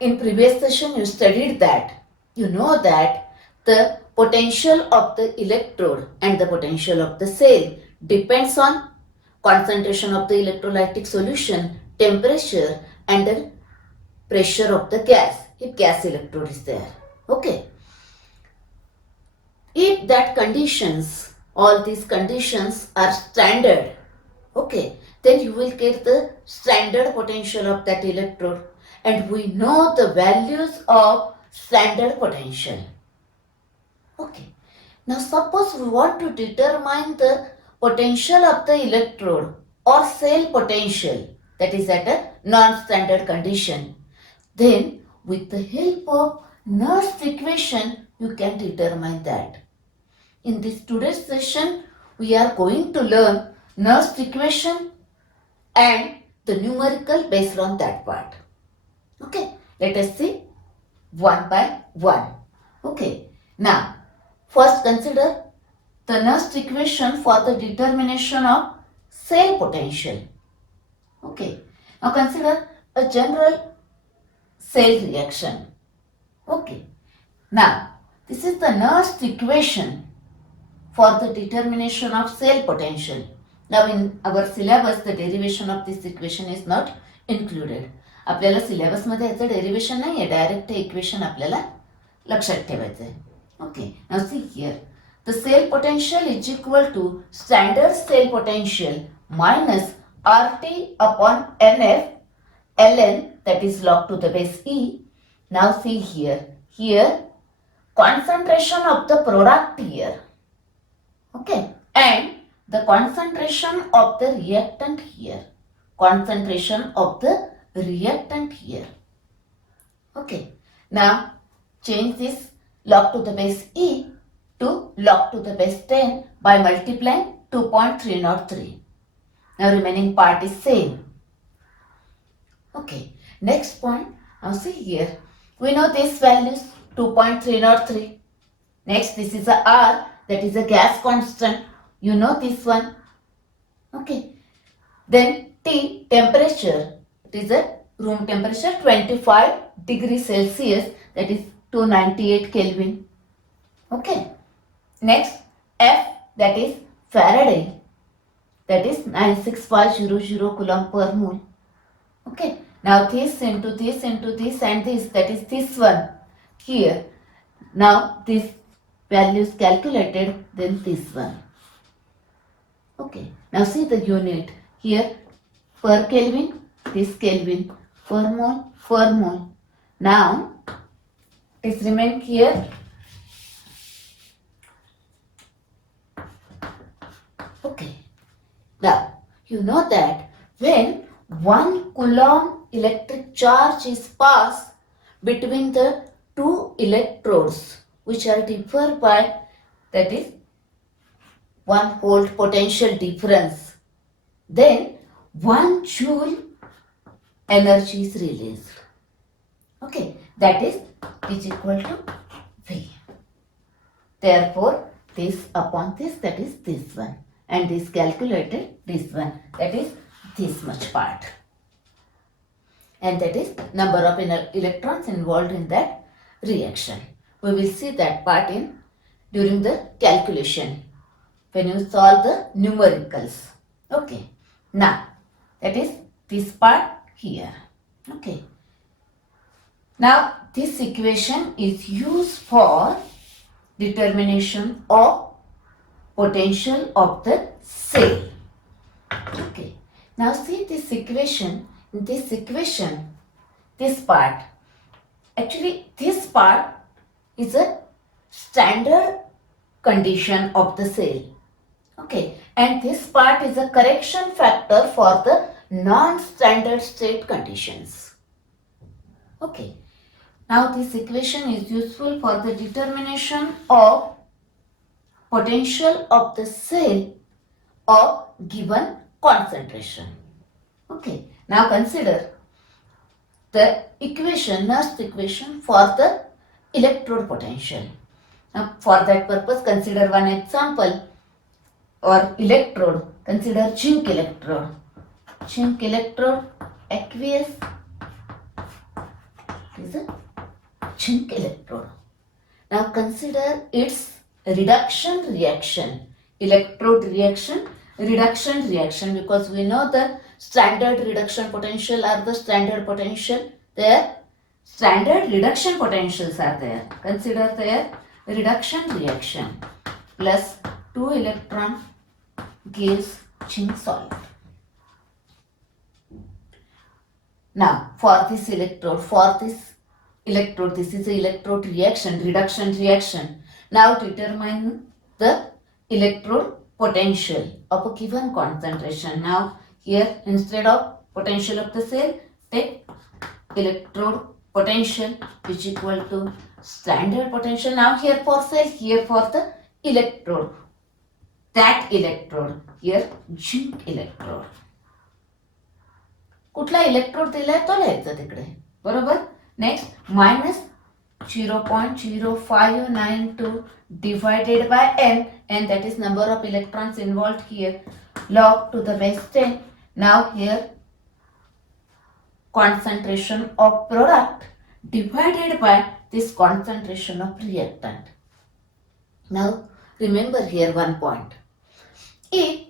in previous session you studied that, you know that the potential of the electrode and the potential of the cell depends on concentration of the electrolytic solution, temperature and the pressure of the gas, if gas electrode is there. Okay. If that conditions, all these conditions are standard, okay, then you will get the standard potential of that electrode, and we know the values of standard potential. Okay. Now suppose we want to determine the potential of the electrode or cell potential, that is at a non-standard condition. Then with the help of Nernst equation you can determine that. In this today's session we are going to learn Nernst equation and the numerical based on that part. Okay, let us see one by one. Okay, now first consider the Nernst equation for the determination of cell potential. Okay, now consider a general cell reaction. Okay, now this is the Nernst equation for the determination of cell potential. Now in our syllabus the derivation of this equation is not included. आपल्याला syllabus मध्ये याचं derivation नाही आहे, direct equation आपल्याला लक्षात ठेवायचं आहे. Okay, now see here the cell potential is equal to standard cell potential minus RT upon NF ln, that is log to the base E. Now see here concentration of the product here, okay, and the concentration of the reactant here, concentration of the reactant here. Okay, now change this log to the base E to log to the base 10 by multiplying 2.303. Now remaining part is same. Okay, next point, now see here, we know this value is 2.303. Next, this is a R, that is a gas constant, you know this one. Okay, then T, temperature, it is a room temperature 25 degrees Celsius, that is 298 Kelvin. Okay, next F, that is Faraday, that is 96500 Coulomb per mole. Okay, now this into this and this, that is this one here. Now this value is calculated, then this one. Okay, now see the unit here, per Kelvin, this Kelvin, per mole. Now it is remain here. Okay, now you know that when 1 Coulomb electric charge is passed between the two electrodes which are differ by, that is 1 volt potential difference, then 1 joule energy is released. Okay, that is equal to V. Therefore, this upon this, that is this one, and this calculated this one, that is this much part, and that is number of electrons involved in that reaction. We will see that part in during the calculation when you solve the numericals. Okay, now that is this part here. Okay, now this equation is used for determination of potential of the cell. Okay, now see this equation. In this equation, this part, actually this part is a standard condition of the cell. Okay, and this part is a correction factor for the non-standard state conditions. Okay, now this equation is useful for the determination of potential of the cell of given concentration. Okay, now consider the equation, Nernst equation for the electrode potential. Now for that purpose consider one example or electrode. Consider zinc electrode. Zinc electrode, aqueous is a zinc electrode. Now consider its reduction reaction, electrode reaction, reduction reaction, because we know the standard reduction potential are the standard potential. Their standard reduction potentials are there. Consider their reduction reaction plus 2 electron gives zinc solid. Now for this electrode, this is the electrode reaction, reduction reaction. Now determine the electrode potential of a given concentration. Now here instead of potential of the cell, take electrode potential which equal to standard potential. Now here for cell, here for the electrode. That electrode, here zinc electrode. कुठला electrode दिलाय तो लिहायचा तिकडे, बरोबर. Next minus 0.0592 divided by n, and that is number of electrons involved here, log to the base 10. Now here concentration of product divided by this concentration of reactant. Now remember here one point. If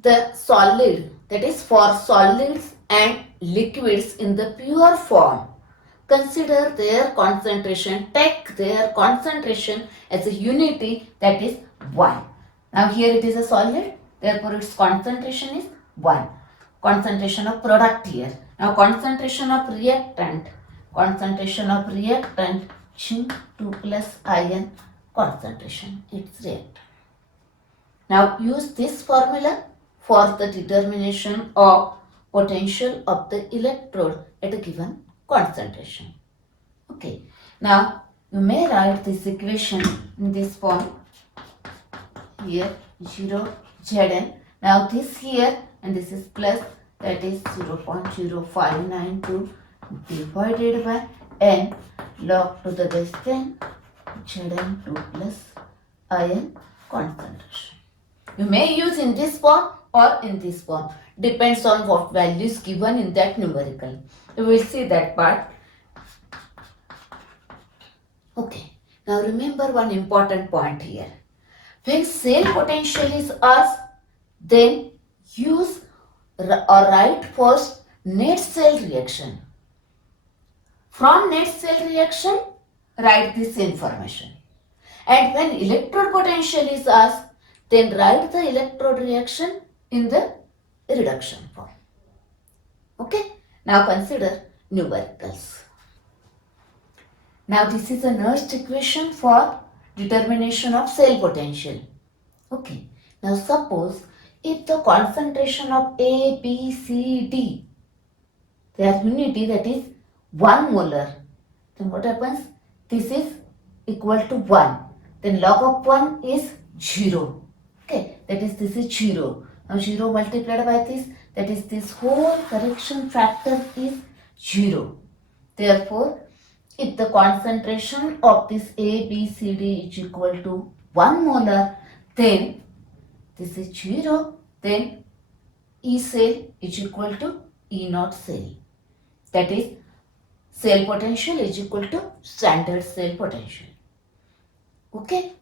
the solid, that is for solids and liquids in the pure form, consider their concentration, take their concentration as a unity, that is 1. Now here it is a solid, therefore its concentration is 1. Concentration of product here. Now concentration of reactant, zinc 2 plus ion concentration, its reactant. Now use this formula for the determination of potential of the electrode at a given concentration. Okay. Now you may write this equation in this form. Here 0 Zn. Now this here and this is plus, that is 0.0592 divided by n log to the base 10 Zn2 plus ion concentration. You may use in this form or in this form, depends on what values given in that numerical. You will see that part. Okay, now remember one important point here. When cell potential is asked, then use or write first net cell reaction. From net cell reaction, write this information. And when electrode potential is asked, then write the electrode reaction in the reduction form. Okay, now consider numericals. Now this is a Nernst equation for determination of cell potential. Okay, now suppose if the concentration of A, B, C, D, their unity, that is 1 molar, then what happens? This is equal to 1. Then log of 1 is 0. Okay, that is this is 0. Now 0 multiplied by this, that is this whole correction factor is 0. Therefore, if the concentration of this A, B, C, D is equal to 1 molar, then this is 0, then E cell is equal to E naught cell. That is, cell potential is equal to standard cell potential. Okay.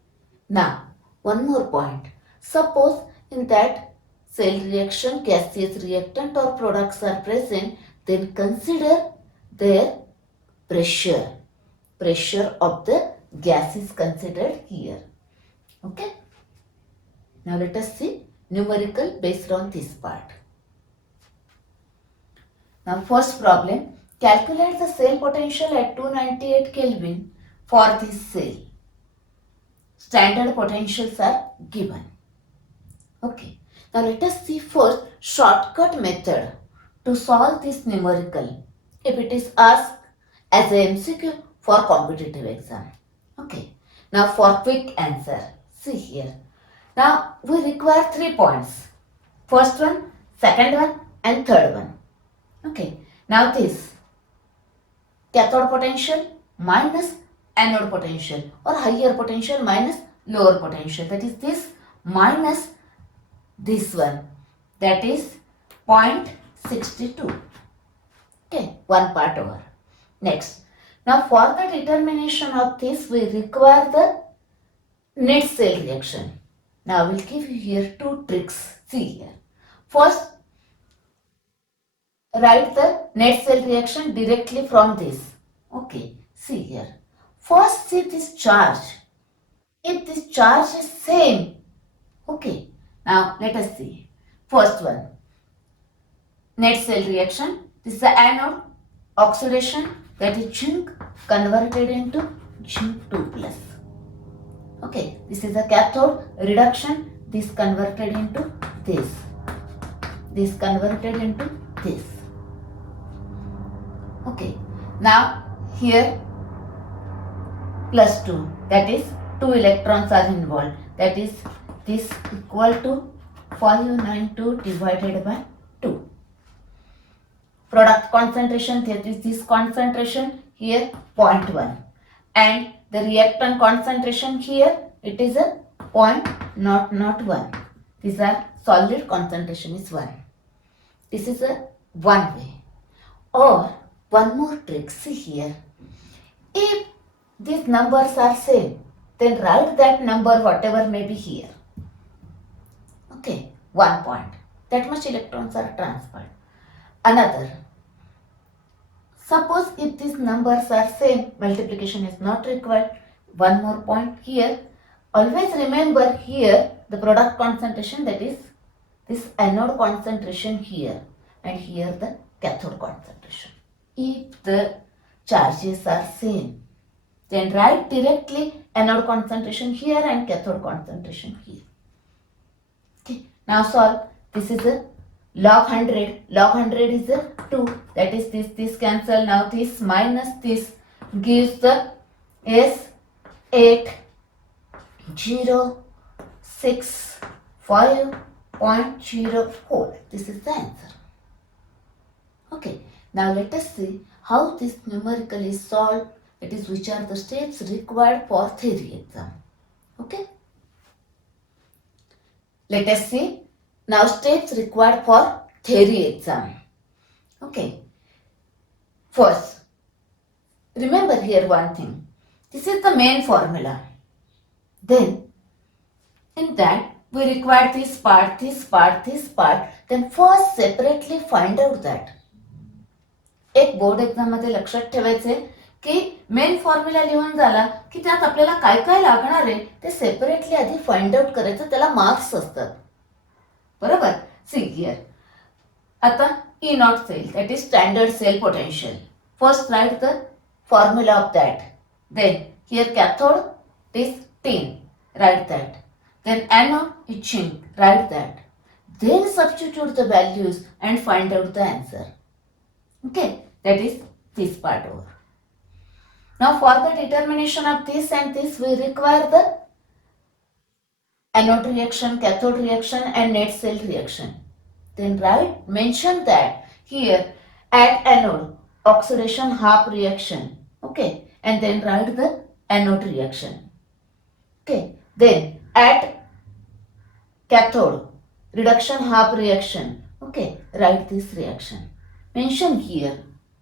Now, one more point. Suppose in that cell reaction, gaseous reactant or products are present, then consider their pressure. Pressure of the gas is considered here. Okay. Now let us see numerical based on this part. Now first problem, calculate the cell potential at 298 Kelvin for this cell. Standard potentials are given. Okay. Now let us see first shortcut method to solve this numerical if it is asked as a MCQ for competitive exam. Okay. Now for quick answer, see here. Now we require 3 points. First one, second one and third one. Okay. Now this cathode potential minus anode potential or higher potential minus lower potential. That is this minus this one. That is 0.62. Okay. 1 part over. Next, now for the determination of this, we require the net cell reaction. Now I will give you here two tricks. See here. First, write the net cell reaction directly from this. Okay, see here. First, see this charge. If this charge is same, okay. Now let us see. First one, net cell reaction. This is the anode, oxidation, that is zinc converted into zinc 2 plus. Okay, this is the cathode, reduction, this converted into this. This converted into this. Okay, now here plus 2, that is 2 electrons are involved, that is this equal to 592 divided by 2. Product concentration, that is this concentration here 0.1, and the reactant concentration here it is a 0.001. These are solid concentration is 1. This is a one way. Or one more trick, see here. If these numbers are same, then write that number whatever may be here. Okay, 1 point. That much electrons are transferred. Another. Suppose if these numbers are same, multiplication is not required. One more point here. Always remember here the product concentration, that is this anode concentration here, and here the cathode concentration. If the charges are same, then write directly anode concentration here and cathode concentration here. Okay, now solve. This is a log 100. Log 100 is a 2. That is this cancel. Now this minus this gives the S806.04. This is the answer. Okay, now let us see how this numerical is solved. That is, which are the steps required for theory exam. Okay, let us see now steps required for theory exam. Okay, first, remember here one thing. This is the main formula. Then, in that, we require this part, this part, this part. Then first separately find out that. एक board exam मध्ये लक्षात ठेवायचे की main formula लिहून झाला की त्यात आपल्याला काय काय लागणार आहे ते सेपरेटली आधी फाइंड आउट करायचं, त्याला मार्क्स असतात. बरोबर. See here. आता E naught cell, that is standard cell potential. First write the formula of that. Then here cathode is tin, write that. Then anode is zinc, write that. Then substitute the values and find out the answer. Okay, that is this part over. Now for the determination of this and this, we require the anode reaction, cathode reaction and net cell reaction. Then write, mention that here at anode oxidation half reaction. Okay, and then write the anode reaction. Okay, then at cathode reduction half reaction. Okay, write this reaction. Mention here.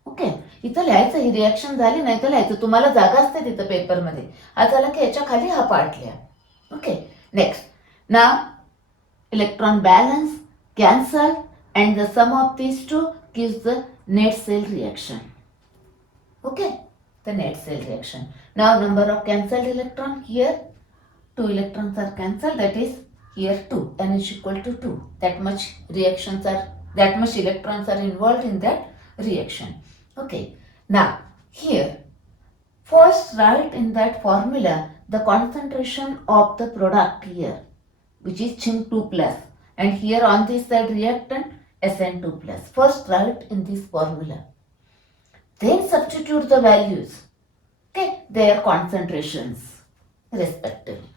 Okay, इथं लिहायचं ही reaction झाली नाही तर लिहायचं, तुम्हाला जागा असते तिथं पेपरमध्ये. हा झाला की याच्या खाली हा पार्ट लिहा. Okay, next. Now electron balance, cancel, and the sum of these two gives the net cell reaction. Okay, the net cell reaction. Now number of cancelled electron here, 2 electrons are cancelled, that is here 2, n is equal to 2. That much electrons are involved in that reaction. Okay, now here first write in that formula the concentration of the product here, which is zinc 2 plus, and here on this side reactant Sn2 plus. First write in this formula. Then substitute the values. Okay, their concentrations respectively.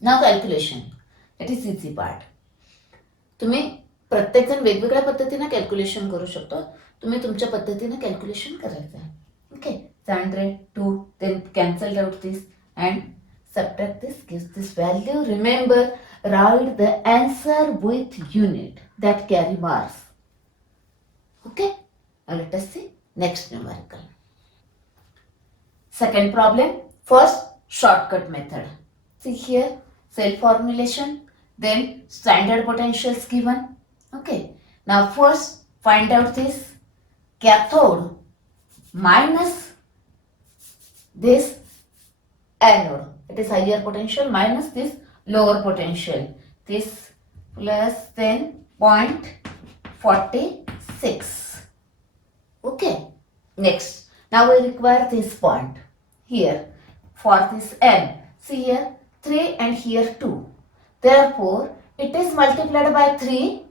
Now calculation. That is easy part. तुम्ही प्रत्येक जण वेगवेगळ्या पद्धतीने calculation करू शकतो. तुम्ही तुमच्या पद्धतीने कॅल्क्युलेशन करायचं आहे. Okay, 102, then cancel out this and subtract this, gives this value. Remember, write the answer with unit that carry marks. Okay, now let us see next numerical. Second problem, first shortcut method. See here, cell formulation, then standard potentials given. Okay, now first find out this cathode minus this anode. It is higher potential minus this lower potential. This plus then 0.46. Okay. Next. Now we require this point here for this n. See here 3 and here 2. Therefore, it is multiplied by 3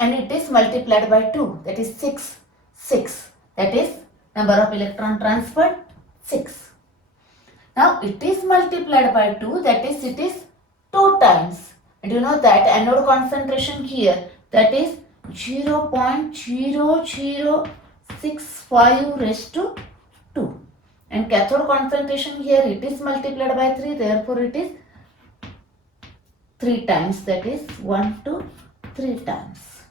and it is multiplied by 2. That is 6. 6. That is number of electron transferred 6. Now it is multiplied by 2, that is it is 2 times. And you know that anode concentration here, that is 0.0065 raised to 2. And cathode concentration here, it is multiplied by 3, therefore it is 3 times, that is 1 to 3 times.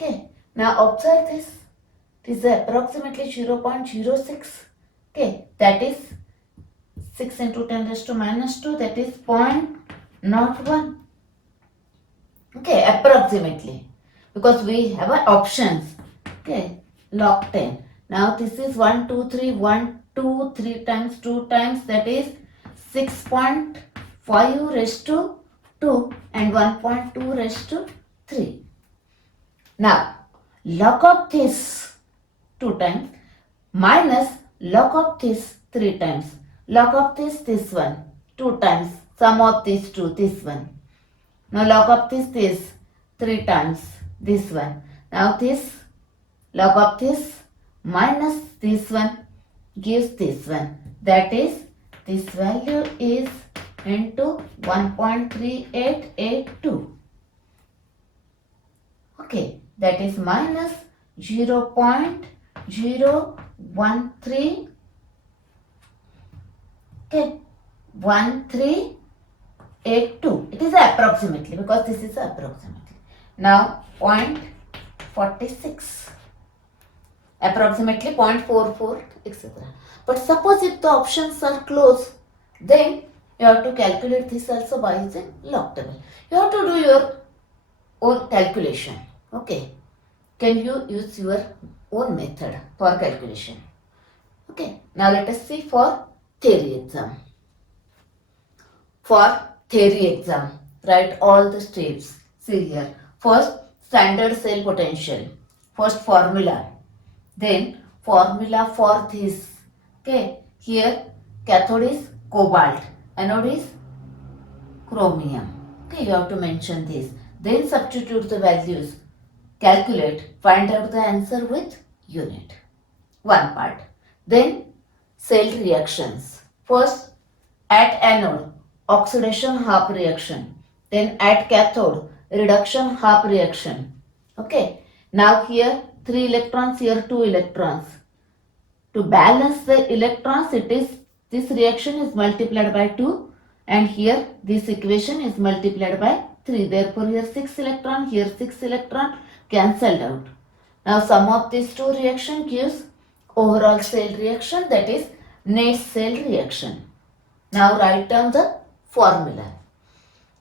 Okay, now observe this. It is approximately 0.06. Okay, that is 6 into 10 raised to minus 2, that is 0.01. Okay, approximately. Because we have options. Okay, log 10. Now this is 1, 2, 3, 1, 2, 3 times, 2 times, that is 6.5 raised to 2 and 1.2 raised to 3. Now, log of this 2 times minus log of this 3 times. Log of this one 2 times. Sum of these two, this one. Now log of this 3 times, this one. Now this log of this minus this one gives this one. That is, this value is into 1.3882. Okay, that is minus 0.013. Okay, 1382. It is approximately, because this is approximately. Now 0.46. Approximately 0.44, etc. But suppose if the options are close, then you have to calculate this also by using log table. You have to do your own calculation. Okay. Can you use your own method for calculation? Okay. Now let us see for theory exam. For theory exam, write all the steps. See here. First, standard cell potential. First formula. Then formula for this. Okay. Here cathode is cobalt. Anode is chromium. Okay. You have to mention this. Then substitute the values. Calculate. Find out the answer with unit. One part. Then cell reactions. First, at anode, oxidation half reaction. Then at cathode, reduction half reaction. Okay. Now here 3 electrons, here 2 electrons. To balance the electrons, this reaction is multiplied by 2 and here this equation is multiplied by 3. Therefore here 6 electron, here 6 electron cancelled out. Now sum of these two reaction gives overall cell reaction, that is net cell reaction. Now write down the formula.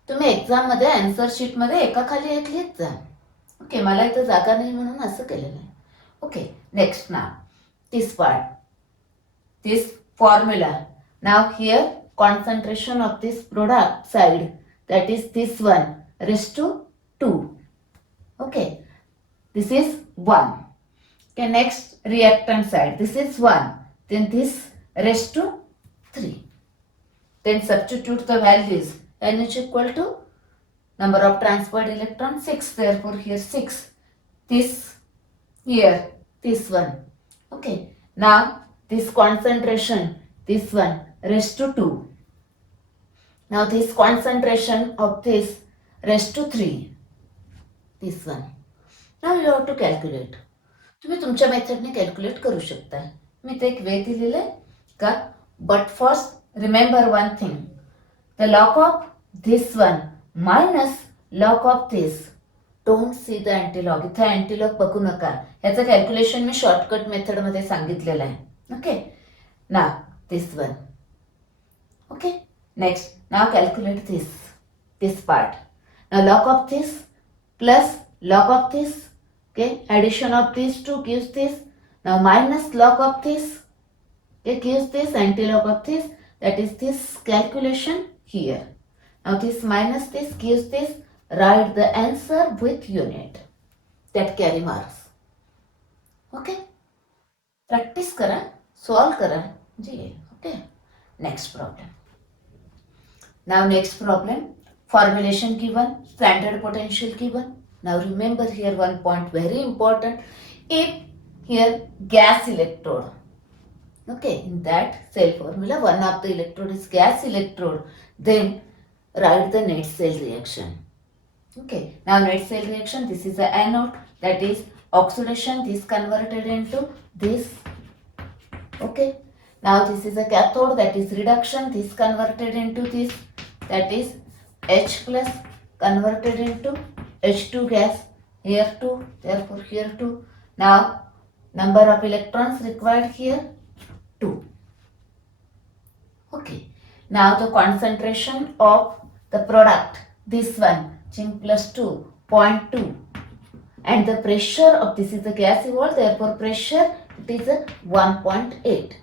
तुम्ही exam मध्ये answer sheet मध्ये एकाखाली एक लिहित जा. Okay, मला इथं जागा नाही म्हणून असं केलेलं आहे. Okay, next now this part, this formula. Now here concentration of this product side, that is this one raised to 2. Okay, this is 1. Okay, next reactant side, this is 1. Then this raised to 3. Then substitute the values. N is equal to number of transferred electrons 6. Therefore here 6. This here, this one. Okay. Now this concentration, this one raised to 2. Now this concentration of this raised to 3. This one. Now you have to calculate. तुम्ही तुमच्या मेथडने calculate करू शकता. मी ते एक वे दिलेलं आहे का. But first remember one thing, the log of this one minus log of this. Don't see the antilog. इथे antilog बघू नका. ह्याचं कॅल्क्युलेशन मी शॉर्टकट मेथडमध्ये सांगितलेलं आहे. Okay, now this one. Okay, next now calculate this part. Now log of this plus log of this, okay, addition of these two gives this. Now minus log of this, okay, gives this, antilog of this, that is this calculation here. Now this minus this gives this, write the answer with unit that carry marks. Okay, practice करा, solve करा जी. Okay, next problem. Now next problem, formulation given, standard potential given. Now remember here one point very important. If here gas electrode, okay, in that cell formula one of the electrode is gas electrode, then write the net cell reaction. Okay, now net cell reaction, this is the anode, that is oxidation, this converted into this. Okay, now this is a cathode, that is reduction, this converted into this, that is H plus converted into H2 gas, here 2, therefore here 2. Now number of electrons required here 2. Okay, now the concentration of the product, this one, zinc plus 2, 0.2, and the pressure of, this is the gas evolved, therefore pressure it is a 1.8.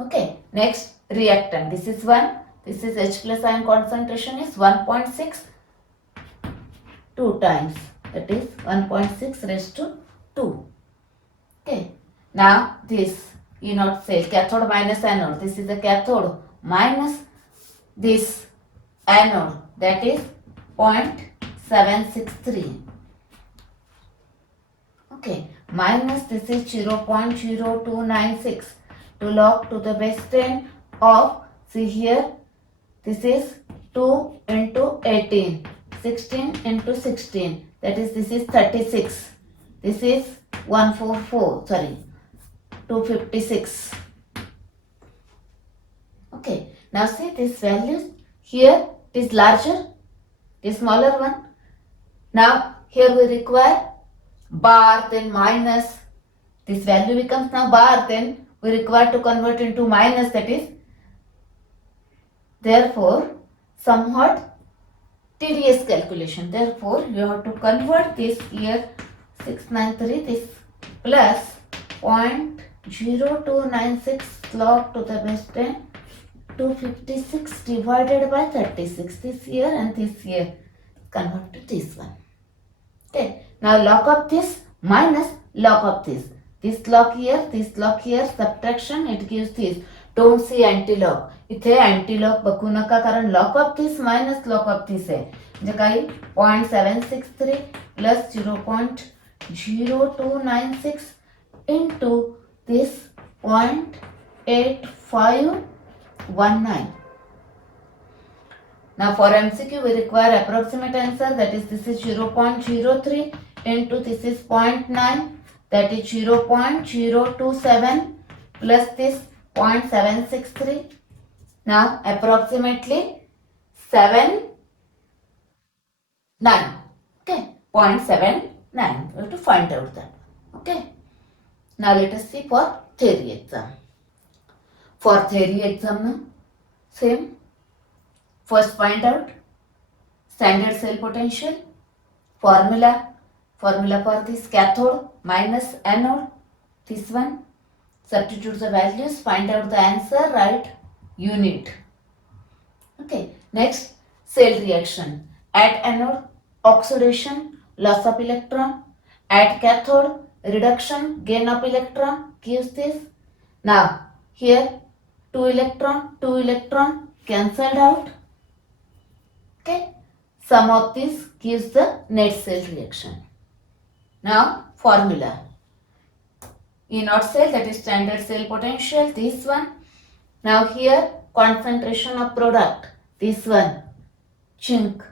Okay, next reactant, this is 1, this is H plus ion concentration is 1.6, 2 times, that is 1.6 raised to 2. Okay, now this E naught cell, cathode minus anode, this is the cathode minus this anode, that is 0.763. Okay, minus this is 0.0296 to log to the base 10 of, see here, this is 2 into 18, 16 into 16, that is this is 36, this is 144, sorry, 256. Okay, now see this value here it is larger, the smaller one. Now here we require bar, then minus, this value becomes now bar, then we require to convert into minus, that is therefore somewhat tedious calculation. Therefore you have to convert this here 693, this plus 0.0296 log to the base 10, 256 divided by 36, this here and this here, convert to this one. Okay, now log of this minus log of this log here, subtraction, it gives this. Don't see antilog, इथे antilog बघू नका कारण log of this minus log of this आहे, म्हणजे काही 0.763 plus 0.0296 into this 0.8519. Now for MCQ we require approximate answer, that is this is 0.03 into this is 0.9, that is 0.027 plus this 0.763. Now approximately 79. Okay, 0.79. We have to find out that. Okay. Now let us see for theory exam. For theory exam, same. First find out standard cell potential, formula for this cathode minus anode, this one. Substitute the values, find out the answer, write unit. Okay, next cell reaction. At anode, oxidation, loss of electron. At cathode, reduction, gain of electron, gives this. Now here 2 electron cancelled out. Okay, sum of this gives the net cell reaction. Now formula. E naught cell, that is standard cell potential, this one. Now here concentration of product, this one, zinc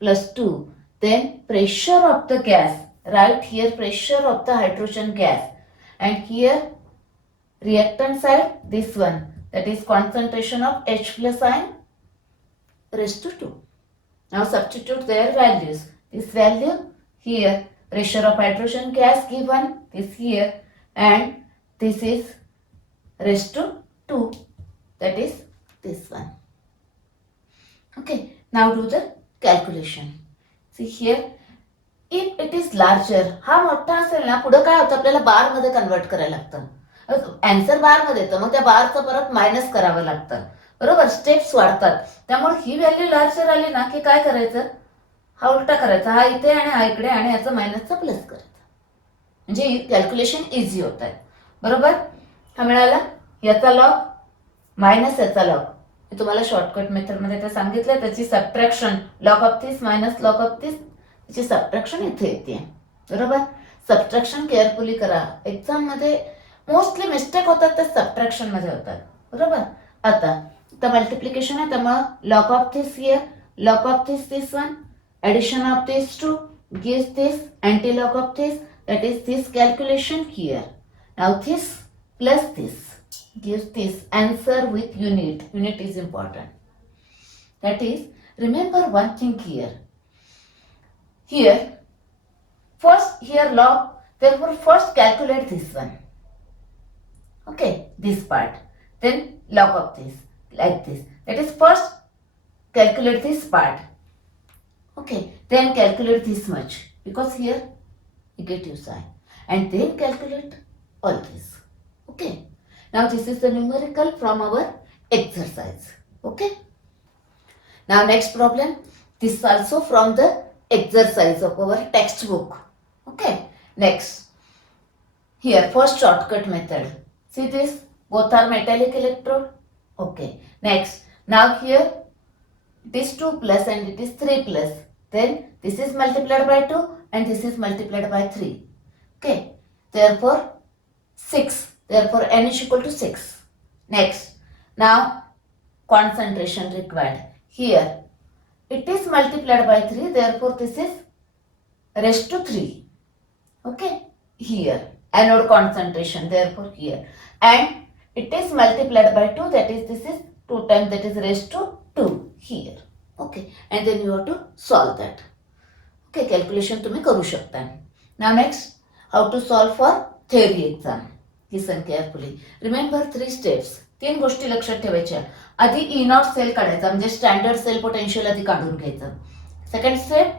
plus 2. Then pressure of the gas, right here pressure of the hydrogen gas. And here reactant side, this one, that is concentration of H plus ion raised to 2. Now substitute their values. This value here pressure of hydrogen gas given is here, and this is raised to 2, that is this one. Okay, now do the calculation. See here, if it is larger, हा मोठा असेल ना, पुढे काय होतं, आपल्याला बार मध्ये convert करायला लागतं. आन्सर बार मध्ये येतं, मग त्या बारचं परत मायनस करावं लागतं, बरोबर. स्टेप्स वाढतात. त्यामुळे ही व्हॅल्यू लार्जर आली ना की काय करायचं, हा उलटा करायचा, हा इथे आणि हा इकडे, आणि याचं मायनसचा प्लस करायचं, म्हणजे कॅल्क्युलेशन इझी होत आहे, बरोबर. हा मिळाला, याचा लॉग मायनस याचा लॉग. मी तुम्हाला शॉर्टकट मेथडमध्ये ते सांगितलं, त्याची subtraction, log of this minus log of this, त्याची सबट्रॅक्शन इथे येते, बरोबर. सबट्रॅक्शन केअरफुली करा, एक्झाम मध्ये मोस्टली मिस्टेक होतात ते सबट्रॅक्शन मध्ये होतात, बरोबर. आता मल्टिप्लिकेशन आहे, त्यामुळे log of this here, log of this one, addition of these two gives this, antilog of this, that is this calculation here. Now this plus this gives this answer with unit. Unit is important. That is, remember one thing here. Here, first here log, therefore first calculate this one. Okay, this part. Then log of this, like this. That is first calculate this part. Okay, then calculate this much, because here negative sign, and then calculate all this. Okay, now this is the numerical from our exercise. Okay, now next problem, this is also from the exercise of our textbook. Okay, next, here first shortcut method. See this, both are metallic electrode. Okay, next, now here it is 2 plus and it is 3 plus, then this is multiplied by 2 and this is multiplied by 3. Okay, therefore 6, therefore n is equal to 6. Next, now concentration required. Here it is multiplied by 3, therefore this is raised to 3. Okay, here anode concentration, therefore here, and it is multiplied by 2, that is this is 2 times, that is raised to 2 here. Okay, and then you have to solve that. Okay, calculation तुम्ही करू शकता. Now next, how to solve for theory exam. Listen carefully. Remember 3 steps. 3 गोष्टी लक्षात ठेवायच्या. आधी E not cell काढायचा, म्हणजे standard cell potential आधी काढून घ्यायचं. सेकंड स्टेप,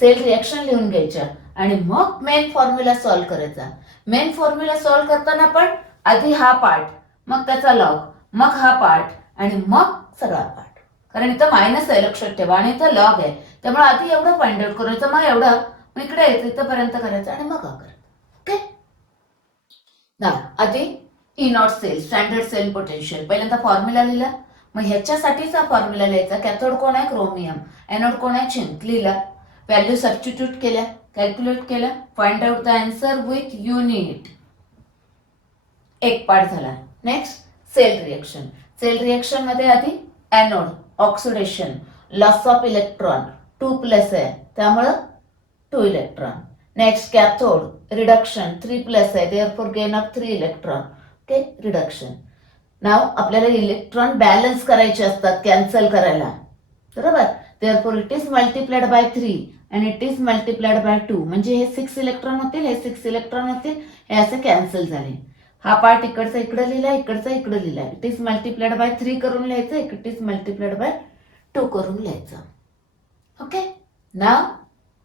सेल रिएक्शन लिहून घ्यायच्या, आणि मग मेन फॉर्म्युला सॉल्व्ह करायचा. मेन फॉर्म्युला सॉल्व्ह करताना पण आधी हा पार्ट, मग त्याचा लॉग, मग हा पार्ट, आणि मग सगळा पार्ट. कारण इथं मायनस आहे लक्षात ठेवा, आणि इथं लॉग आहे, त्यामुळे आधी एवढं फाइंड आउट करायचं, मग एवढं, मग इकडे यायचं, इथंपर्यंत करायचं, आणि मग हा करायचं. ओके, ना आधी E not cell, standard cell potential, पहिल्यांदा फॉर्म्युला लिहिला, मग ह्याच्यासाठीचा फॉर्म्युला लिहायचा. कॅथोड कोण आहे, क्रोमियम, एनोड कोण आहे, झिंक, लिहिला, व्हॅल्यू सबस्टिट्यूट केल्या, कॅल्क्युलेट केल्या, find out the answer with unit. एक पार्ट झाला. Next, cell reaction. Cell reaction मध्ये आधी anode, oxidation, loss of electron, 2 plus आहे त्यामुळं 2 electron. Next, cathode, reduction, 3 plus आहे, therefore gain of 3 electron. Okay, reduction. नाव आपल्याला इलेक्ट्रॉन बॅलन्स करायचे असतात, कॅन्सल करायला, बरोबर. Therefore it is multiplied by 3 आणि इट इज मल्टिप्लाइड बाय 2, म्हणजे हे 6 इलेक्ट्रॉन होतील, हे 6 इलेक्ट्रॉन होतील, हे असे कॅन्सल झाले. हा पार्ट इकडचा इकडे लिहिला, इकडचा इकडे लिहिला. इट इज मल्टिप्लाइड बाय 3 करून लिहायचं, इट इज मल्टिप्लाइड बाय 2 करून लिहायचं. ओके, नाव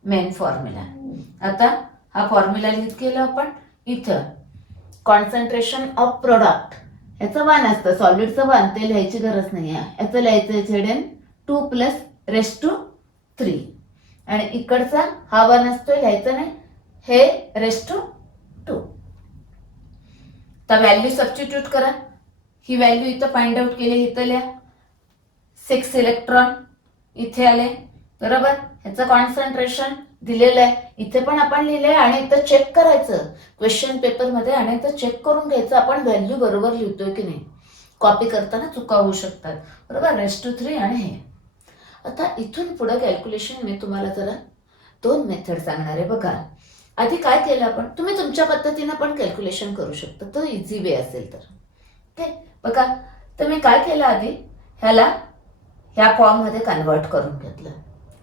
मेन फॉर्म्युला. आता हा फॉर्म्युला लिहित गेलो आपण. इथं कॉन्सन्ट्रेशन ऑफ प्रोडक्ट, याचं 1 असतं, सॉलिडचं 1, ते लिहायची गरज नाही आहे. याचं लिहायचं Zn 2 प्लस रेस टू 3, आणि इकडचा हा 1 असतो, लिहायचं नाही, हे रेस टू 2. तर व्हॅल्यू सबस्टिट्यूट करा. ही व्हॅल्यू इथं फाइंड आउट केली, इथं लिहा. 6 इलेक्ट्रॉन इथे आले, बरोबर. ह्याचं कॉन्सन्ट्रेशन दिलेलं आहे, इथे पण आपण लिहिलंय, आणि इथं चेक करायचं क्वेश्चन पेपर मध्ये, आणि इथं चेक करून घ्यायचं आपण व्हॅल्यू बरोबर लिहितोय की नाही. कॉपी करताना चुका होऊ शकतात, बरोबर. रेस टू 3 आणि हे. आता इथून पुढे कॅल्क्युलेशन मी तुम्हाला जरा 2 मेथड सांगणार आहे. बघा, आधी काय केलं आपण, तुम्ही तुमच्या पद्धतीने पण कॅल्क्युलेशन करू शकता, तो इझी वे असेल तर. ओके, बघा, तर मी काय केलं, आधी ह्याला ह्या फॉर्म मध्ये कन्वर्ट करून घेतलं,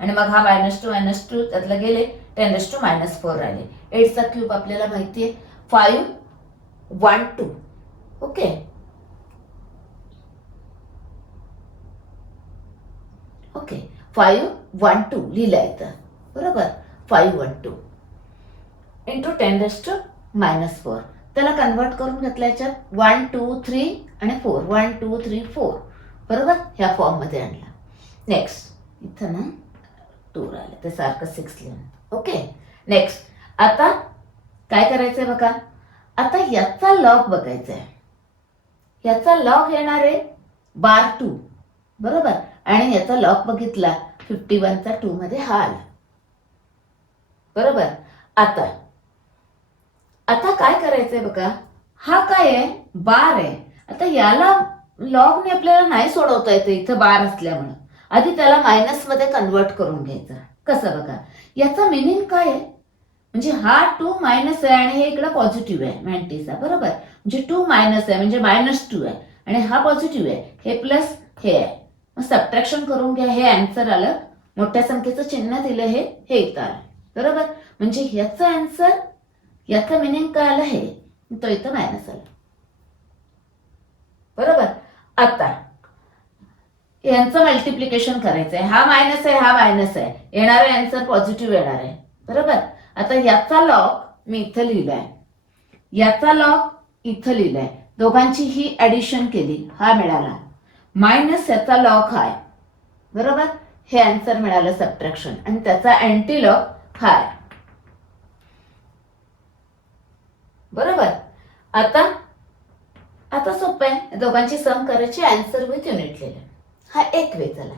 आणि मग हा -2 त्यातलं गेले, 10⁻⁻⁴ राहिले. 8चा क्यूब आपल्याला माहिती आहे 512. ओके, ओके 512 लिहिलं इथं, बरोबर. 512 इंटू 10⁻⁻⁴. त्याला कन्वर्ट करून घेतलं याच्यात 1 2 3 आणि 4, 1 2 3 4, बरोबर. ह्या फॉर्ममध्ये आणला. नेक्स्ट इथं ना 2 राहिलं, ते सारखं 6 लिहून. ओके, नेक्स्ट आता काय करायचंय बघा. आता याचा लॉग बघायचा आहे. याचा लॉग येणार आहे √2, बरोबर. आणि याचा लॉग बघितला 51चा 2 मध्ये हा आला, बरोबर. आता आता काय करायचंय बघा. हा काय आहे, बार आहे. आता याला लॉगने आपल्याला नाही सोडवता येतं इथं बार असल्यामुळे. आधी त्याला मायनस मध्ये कन्वर्ट करून घ्यायचं. कसं बघा, याचा मिनिंग काय आहे, म्हणजे हा 2 मायनस आहे आणि हे इकडे पॉझिटिव्ह आहे 90चा, बरोबर. म्हणजे 2 मायनस आहे म्हणजे -2 आहे आणि हा पॉझिटिव्ह आहे, हे प्लस हे आहे. मग सबट्रॅक्शन करून घ्या. हे आन्सर आलं. मोठ्या संख्येचं चिन्ह दिलं, हे इथं आलं, बरोबर. म्हणजे ह्याचं आन्सर, याचं मिनिंग काय आलं, हे तो इथं मायनस आला, बरोबर. आता यांचं मल्टिप्लिकेशन करायचंय. हा मायनस आहे, हा मायनस आहे, येणारा आन्सर पॉझिटिव्ह येणार आहे, बरोबर. आता याचा लॉग मी इथं लिहिलाय, याचा लॉग इथं लिहिलाय. दोघांची ही ऍडिशन केली, हा मिळाला. मायनस याचा लॉग हा आहे, बरोबर. हे आन्सर मिळालं सबट्रॅक्शन. आणि त्याचा अँटी लॉग हा आहे, बरोबर. आता आता सोपं आहे. दोघांची सम करायची, आन्सर विथ युनिट लिहिलं. हा एक वे झाला.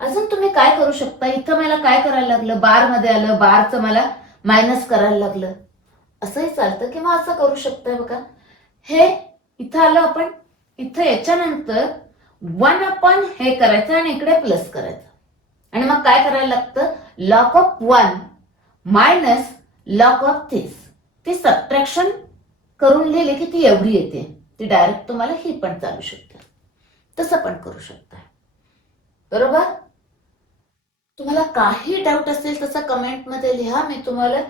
अजून तुम्ही काय करू शकता. इथं मला काय करायला लागलं, बार मध्ये आलं, बारचं मला मायनस करायला लागलं. असंही चालतं किंवा असं करू शकता बघा. हे इथं आलं, आपण इथं याच्यानंतर 1 हे करायचं आणि इकडे प्लस करायचं. आणि मग काय करायला लागतं, log of 1 minus log of ती सबट्रॅक्शन करून लिहिली की ती एवढी येते. ती डायरेक्ट तुम्हाला ही पण चालू शकते, तसं पण करू शकता, बरोबर. तुम्हाला काही डाऊट असेल तसं कमेंटमध्ये लिहा. मी तुम्हाला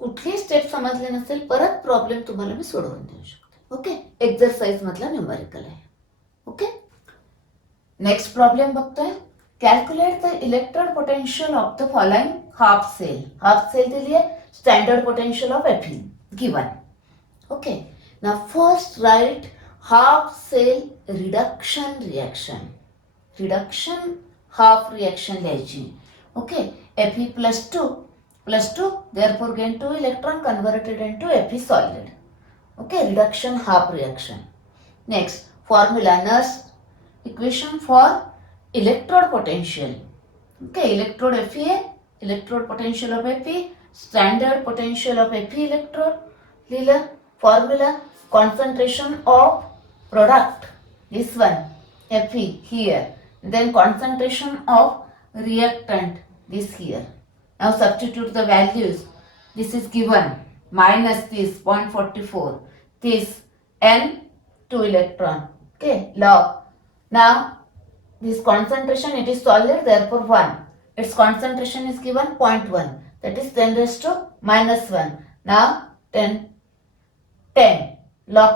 कुठली स्टेप समजले नसेल, परत प्रॉब्लेम तुम्हाला मी सोडवून देऊ शकते. ओके, एक्झरसाइज मधला न्यूमरिकल आहे. ओके, नेक्स्ट प्रॉब्लेम बघतोय. Calculate the electrode potential of the following half cell. Half cell दिली आहे, standard potential of Fe given. Okay, now first write half cell reduction reaction. Reduction half reaction लिहायची. Okay, Fe +2 therefore gain 2 electron converted into Fe solid. Okay, reduction half reaction. Next, formula Nernst equation for electrode potential. Okay, electrode Fe, electrode potential of Fe, standard potential of Fe electrode. लिहिलं. Formula concentration of product, this one Fe here, then concentration of reactant, this here. Now substitute the values. This is given minus this 0.44, this N 2 electron. Okay, log. Now this concentration, it is solid, therefore 1. Its concentration is given 0.1, that is 10⁻⁻1. Now 10 log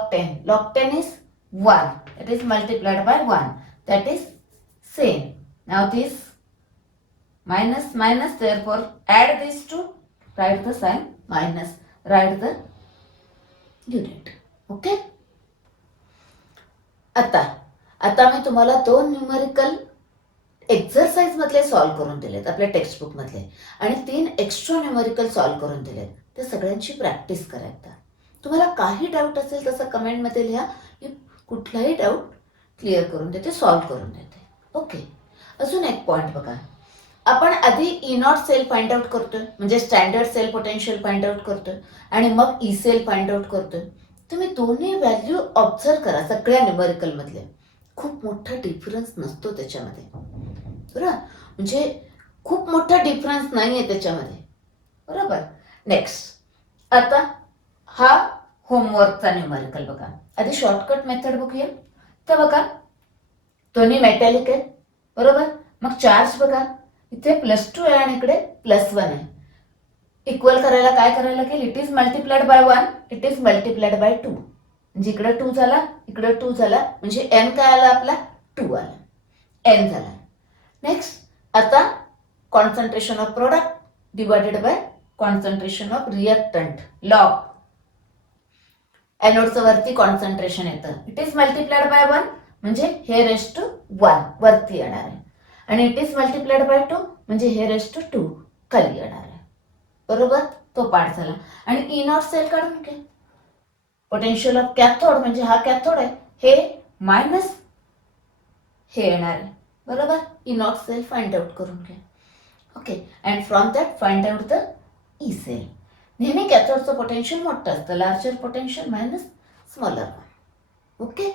10 is 1, it is multiplied by 1, that is same. Now this minus, therefore add these two, write the sign minus, write the unit. Okay, आता मी तुम्हाला 2 numerical exercise मधले solve करून दिलेत आपल्या textbook मधले, आणि 3 extra numerical solve करून दिलेत. त्या सगळ्यांची प्रॅक्टिस करायचा. तुम्हाला काही डाऊट असेल तसं कमेंटमध्ये लिहा. मी कुठलाही डाऊट क्लिअर करून देते, सॉल्व्ह करून देते. ओके, अजून एक पॉईंट बघा. आपण आधी E0 सेल फाइंड आउट करतोय, म्हणजे standard cell potential find out करतोय, आणि मग ई सेल फाइंड आउट करतोय. तुम्ही दोन्ही व्हॅल्यू ऑब्झर्व करा. सगळ्या न्यूमरिकल मधले खूप मोठा डिफरन्स नसतो त्याच्यामध्ये, बरोबर. म्हणजे खूप मोठा डिफरन्स नाहीये त्याच्यामध्ये, बरोबर. नेक्स्ट, आता हा होमवर्कचा न्यूमरिकल बघा. आधी शॉर्टकट मेथड बघूया. तर बघा, दोन्ही मेटॅलिक आहेत, बरोबर. मग चार्ज बघा, इथे +2 आहे आणि इकडे +1 आहे. इक्वल करायला काय करायला लागेल, it is multiplied bye 1, it is multiplied bye 2. म्हणजे इकडं 2 झाला, इकडं 2 झाला, म्हणजे n काय आला आपला 2 आला, n झाला. नेक्स्ट आता concentration of product divided by concentration of reactant log. एनोडचं वरती कॉन्सन्ट्रेशन येतं, इट इज मल्टिप्लाइड बाय 1 म्हणजे हे रेस टू 1 वरती येणार आहे, आणि इट इज मल्टिप्लाइड बाय 2 म्हणजे हे रेस टू 2 खाली येणार आहे. बरोबर, तो पार्ट झाला. आणि ई नॉट सेल काढून घे. पोटेन्शियल ऑफ कॅथोड म्हणजे हा कॅथोड आहे, हे मायनस हे येणार आहे. बरोबर, E not cell find out करून घे. Okay, and from that find out the E cell. नेहमी कॅथोडचं पोटेन्शियल मोठं असतं, larger potential minus smaller. Okay.